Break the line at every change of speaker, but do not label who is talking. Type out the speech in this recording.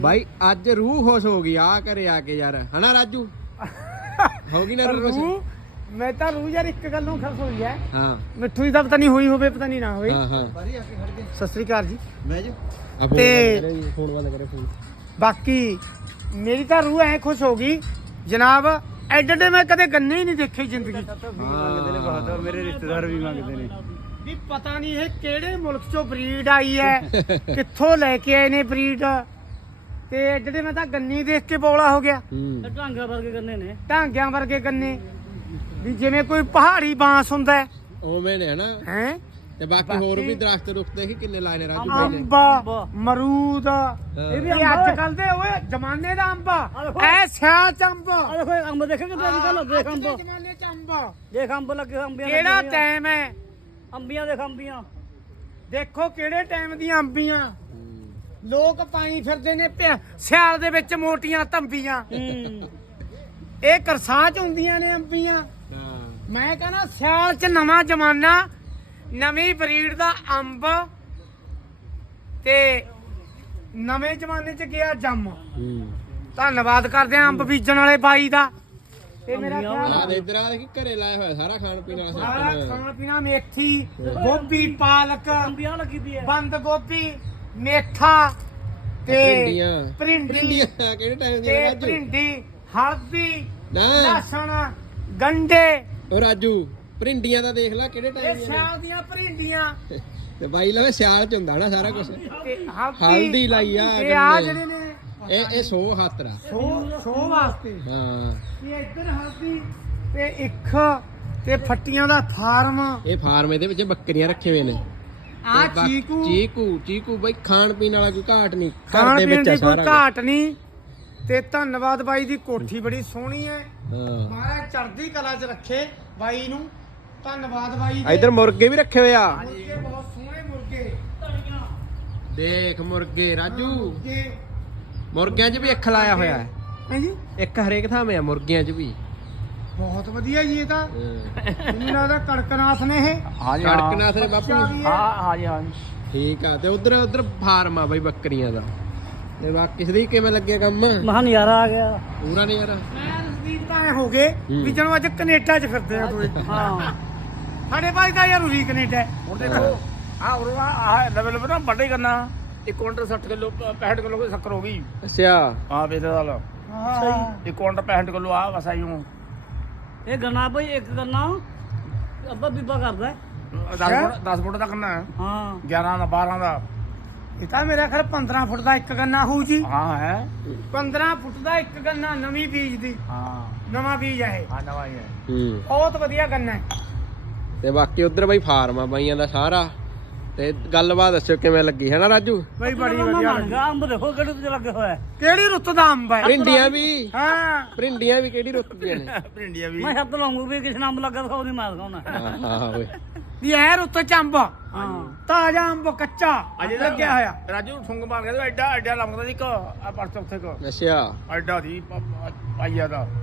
ਬਾਈ ਅੱਜ ਰੂਹ ਖੁਸ਼ ਹੋ ਗਈ ਆ ਘਰੇ ਆ ਕੇ ਯਾਰ ਹਨਾ ਰਾਜੂ ਹੋ ਗਈ ਨਾ ਰੂਹ ਖੁਸ਼
ਮੈਂ ਤਾਂ ਰੂਹ ਯਾਰ ਇੱਕ ਗੱਲੋਂ ਖੁਸ਼ ਹੋਈ ਐ
ਹਾਂ
ਮਿੱਠੂ ਦੀ ਤਾਂ ਪਤਾ ਨਹੀਂ ਹੋਈ ਹੋਵੇ ਪਤਾ ਨਹੀਂ ਨਾ ਹੋਵੇ
ਹਾਂ ਹਾਂ
ਸਤਿ ਸ੍ਰੀ ਅਕਾਲ ਜੀ
ਮੈਂ ਜੀ
ਤੇ
ਫੋਨ ਬੰਦ ਕਰੇ ਫੋਨ
ਬਾਕੀ ਮੇਰੀ ਤਾਂ ਰੂਹ ਐ ਖੁਸ਼ ਹੋ ਗਈ ਜਨਾਬ ਐਡੇ ਮੈਂ ਕਦੇ ਗੰਨੇ ਹੀ ਨਹੀਂ ਦੇਖੇ ਜ਼ਿੰਦਗੀ
ਮੰਗਦੇ ਨੇ ਬਹੁਤ
ਮੇਰੇ ਰਿਸ਼ਤੇਦਾਰ ਵੀ ਮੰਗਦੇ ਨੇ
ਵੀ ਪਤਾ ਨਹੀਂ ਇਹ ਕਿਹੜੇ ਮੁਲਕ ਚੋਂ ਬਰੀਡ ਆਈ ਐ ਕਿੱਥੋਂ ਲੈ ਕੇ ਆਏ ਨੇ ਬਰੀਡ ਤੇ ਐਡੇ ਮੈਂ ਤਾਂ ਗੰਨੇ ਦੇਖ ਕੇ ਬੋਲਾ ਹੋ ਗਿਆ
ਢਾਂਗਾ ਵਰਗੇ ਗੰਨੇ ਨੇ
ਢਾਂਗਿਆਂ ਵਰਗੇ ਗੰਨੇ ਵੀ ਜਿਵੇਂ ਕੋਈ ਪਹਾੜੀ ਬਾਂਸ ਹੁੰਦਾ ਹੈ
ਉਵੇਂ ਨੇ ਹਨਾ
ਹੈਂ?
ਤੇ ਬਾਕੀ ਹੋਰ ਵੀ ਦਰਖਤ ਰੁੱਖ ਦੇਖੀ ਕਿੰਨੇ ਲਾਏ ਨੇ ਰਾਜੂ ਭਾਈ ਨੇ
ਅੰਬ ਮਰੂਦ ਇਹ ਅੱਜ ਕੱਲ ਦੇ ਓਏ ਜ਼ਮਾਨੇ ਦਾ ਅੰਬ ਐ ਸਿਆਲ ਚ ਅੰਬ
ਆ ਦੇਖੋ ਇਹ ਅੰਬ ਦੇਖੇ ਕਿਤੇ ਅੱਜ ਕੱਲ ਦੇਖ ਅੰਬ
ਜ਼ਮਾਨੇ ਚ ਅੰਬ
ਦੇਖ ਅੰਬ ਲੱਗੇ ਅੰਬੀਆਂ
ਕਿਹੜਾ ਟਾਈਮ ਹੈ
ਅੰਬੀਆਂ ਦੇਖ ਅੰਬੀਆਂ
ਦੇਖੋ ਕਿਹੜੇ ਟਾਈਮ ਦੀਆਂ ਅੰਬੀਆਂ ਲੋਕ ਪਾਈ ਫਿਰਦੇ ਨੇ ਸਿਆਲ ਦੇ ਵਿੱਚ ਮੋਟੀਆਂ ਤੰਬੀਆਂ ਇਹ ਕਰਸਾਂ ਚ ਹੁੰਦੀਆਂ ਨੇ ਅੰਬੀਆਂ
ਹਾਂ
ਮੈਂ ਕਹਿੰਦਾ ਸਿਆਲ ਚ ਨਵਾਂ ਜ਼ਮਾਨਾ ਨਵੀਂ ਬਰੀਡ ਦਾ ਅੰਬ ਤੇ ਨਵੇਂ ਜ਼ਮਾਨੇ ਚ ਗਿਆ ਜੰਮ ਧੰਨਵਾਦ ਕਰਦੇ ਆ ਅੰਬ ਬੀਜਣ ਵਾਲੇ ਬਾਈ ਦਾ ਤੇ ਮੇਰਾ ਖਿਆਲ
ਆ ਇਧਰ ਆ ਦੇਖੀ ਘਰੇ ਲਾਇਆ ਹੋਇਆ ਸਾਰਾ ਖਾਣ ਪੀਣ ਵਾਲਾ
ਸਾਰਾ
ਸਮਾਨ
ਖਾਣਾ ਪੀਣਾ ਮੇਥੀ ਗੋਭੀ ਪਾਲਕ
ਅੰਬੀਆਂ ਲੱਗੀ ਪਈ ਹੈ
ਬੰਦ ਗੋਭੀ ਮੇਥਾ ਤੇ ਭਿੰਡੀ
ਕਿਹੜੇ ਟਾਈਮ
ਤੇ
ਦੀਆਂ ਰਾਜੂ
ਭਿੰਡੀ ਹਲਦੀ
ਨਾ
ਲਸਣ ਗੰਡੇ
ਉਹ ਰਾਜੂ ਭਿੰਡੀਆਂ ਦਾ ਦੇਖ ਲੈ ਕਿਹੜੇ
ਇਹ
ਟਾਈਮ ਦੀਆਂ
ਸਿਆਲ ਦੀਆਂ ਭਿੰਡੀਆਂ
ਤੇ ਬਾਈ ਲਵੇ ਸਿਆਲ ਚ ਹੁੰਦਾ ਨਾ ਸਾਰਾ ਕੁਝ
ਤੇ
ਹਲਦੀ ਲਾਈ ਆ
ਤੇ ਆ ਜਿਹੜੇ ਨੇ
ਇਹ 100 ਖਾਤਰਾ
ਸੋ ਵਾਸਤੇ
ਹਾਂ
ਇਹ ਇੱਧਰ ਹਲਦੀ ਤੇ ਇੱਕ ਤੇ ਫੱਟੀਆਂ ਦਾ ਫਾਰਮ
ਇਹ ਫਾਰਮ ਇਹਦੇ ਵਿੱਚ ਬੱਕਰੀਆਂ ਰੱਖੇ ਹੋਏ ਨੇ
ਆ
ਤੇ
ਚੀਕੂ
ਚੀਕੂ ਬਈ ਖਾਣ ਪੀਣ ਵਾਲਾ ਕੋਈ ਘਾਟ ਨਹੀਂ
ਖਾਣ
ਘਰ ਦੇ
ਪੀਣ
ਵਿੱਚ ਆ
ਦੀ ਕੋਈ
ਸਾਰਾ
ਘਾਟ ਨਹੀਂ ਤੇ ਧੰਨਵਾਦ ਬਾਈ ਦੀ ਕੋਠੀ ਬੜੀ ਸੋਹਣੀ ਹੈ
ਹਾਂ
ਮਹਾਰਾਜ ਚੜ੍ਹਦੀ ਕਲਾ 'ਚ ਰੱਖੇ ਬਾਈ ਨੂੰ ਧੰਨਵਾਦ ਬਾਈ ਦੇ।
ਇਧਰ ਮੁਰਗੇ ਵੀ ਰੱਖੇ ਹੋਏ ਆ
ਮੁਰਗੇ ਬਹੁਤ ਸੋਹਣੇ ਮੁਰਗੇ
ਦੇਖ ਮੁਰਗੇ ਰਾਜੂ
ਮੁਰਗੇ
ਮੁਰਗਿਆਂ 'ਚ ਵੀ ਅੱਖ ਲਾਇਆ ਹੋਇਆ ਹੈ
ਹਾਂਜੀ
ਇੱਕ ਹਰੇਕ ਥਾਂ 'ਤੇ ਆ ਮੁਰਗਿਆਂ 'ਚ ਵੀ
ਬਹੁਤ ਵਧੀਆ ਜੀ ਇਹ ਤਾਂ ਮੈਨੂੰ ਲੱਗਦਾ ਕੜਕਨਾਥ ਨੇ ਇਹ
ਹਾਂਜੀ
ਕੜਕਨਾਥ ਦੇ ਬਾਪੂ
ਹਾਂਜੀ ਹਾਂ
ਠੀਕ ਆ ਤੇ ਉਧਰ ਫਾਰਮ ਆ ਬਈ ਬੱਕਰੀਆਂ ਦਾ ਤੇ ਬਾਕੀ ਸਦੀ ਕਿਵੇਂ ਲੱਗਿਆ ਕੰਮ
ਮਹਾਂ ਨਜ਼ਾਰਾ ਆ ਗਿਆ
ਪੂਰਾ ਨਹੀਂ ਯਾਰ
ਮੈਂ ਰਸਦੀਪ ਤਾਂ ਐ ਹੋ ਗਏ ਵੀ ਜਦੋਂ ਅੱਜ ਕੈਨੇਡਾ 'ਚ ਫਿਰਦੇ ਆ ਦੋਏ
ਹਾਂ
ਸਾਡੇ ਭਾਈ ਤਾਂ ਯਾਰ ਉਰੀ ਕੈਨੇਡਾ
ਹੁਣ ਦੇਖੋ ਆ ਉਰਵਾ ਆ ਲੈਵਲ ਨਾ ਵੱਡੇ ਕਰਨਾ ਇੱਕ ਕੁਇੰਟਲ 60 ਕਿਲੋ 65 ਕਿਲੋ ਦੀ ਸ਼ੱਕਰ ਹੋ ਗਈ
ਅੱਛਾ
ਹਾਂ ਵੇਦੇ ਨਾਲ
ਸਹੀ
ਇੱਕ ਕੁਇੰਟਲ 65 ਕਿਲੋ ਆ ਵਸਾਈ ਨੂੰ ਇਹ ਗੰਨਾ ਭਾਈ ਇੱਕ ਗੰਨਾ ਅੱਬਾ ਬੀਬਾ ਕਰਦਾ 10 ਫੁੱਟ ਦਾ ਗੰਨਾ ਹੈ ਹਾਂ 11 ਦਾ 12 ਦਾ
ਇਹ ਤਾਂ ਮੇਰਾ ਖਿਆਲ 15 ਫੁੱਟ ਦਾ ਇੱਕ ਗੰਨਾ ਹੋਊ ਜੀ
ਹਾਂ ਹੈ
15 ਫੁੱਟ ਦਾ ਇੱਕ ਗੰਨਾ ਨਵੀਂ ਬੀਜ ਦੀ
ਹਾਂ
ਨਵਾਂ ਬੀਜ ਹੈ
ਹਾਂ ਨਵਾਂ ਹੀ ਹੈ
ਬਹੁਤ ਵਧੀਆ ਗੰਨਾ ਹੈ
ਤੇ ਬਾਕੀ ਉਧਰ ਬਈ ਫਾਰਮ ਆ ਬਾਈਆਂ ਦਾ ਸਾਰਾ ਤੇ ਗੱਲਬਾਤ ਦੱਸਿਓ ਕਿਵੇਂ ਲੱਗੀ ਹੈ ਨਾ ਰਾਜੂ
ਬਈ ਬੜੀ ਵਧੀਆ
ਅੰਬ ਦੇਖੋ ਕਿਹੜੇ ਤੇ ਲੱਗੇ ਹੋਇਆ
ਕਿਹੜੀ ਰੁੱਤ ਦਾ ਅੰਬ ਹੈ
ਭਿੰਡੀਆਂ ਵੀ
ਹਾਂ
ਭਿੰਡੀਆਂ ਵੀ ਕਿਹੜੀ ਰੁੱਤ ਦੀਆਂ ਨੇ
ਭਿੰਡੀਆਂ ਵੀ ਮੈਂ ਹੱਥ ਲਾਉਂਗਾ ਵੀ ਕਿਸੇ ਅੰਬ ਲੱਗਾ ਦਿਖਾਉ ਨਹੀਂ ਮੈਂ ਦਿਖਾਉਣਾ
ਹਾਂ ਓਏ
ਵੀ ਐ ਰੁੱਤ ਚ ਅੰਬ
ਹਾਂ
ਤਾਜ਼ਾ ਅੰਬ ਕੱਚਾ ਲੱਗਿਆ ਹੋਇਆ
ਰਾਜੂ ਠੁੰਗ ਮਾਰ ਗਿਆ ਐਡਾ ਐਡਾ ਲੰਮਦਾ ਸੀ ਇੱਕ ਆ ਪਰਸ ਉੱਥੇ ਕੋ
ਅੱਛਾ
ਐਡਾ ਦੀ ਪਾਈਆ ਦਾ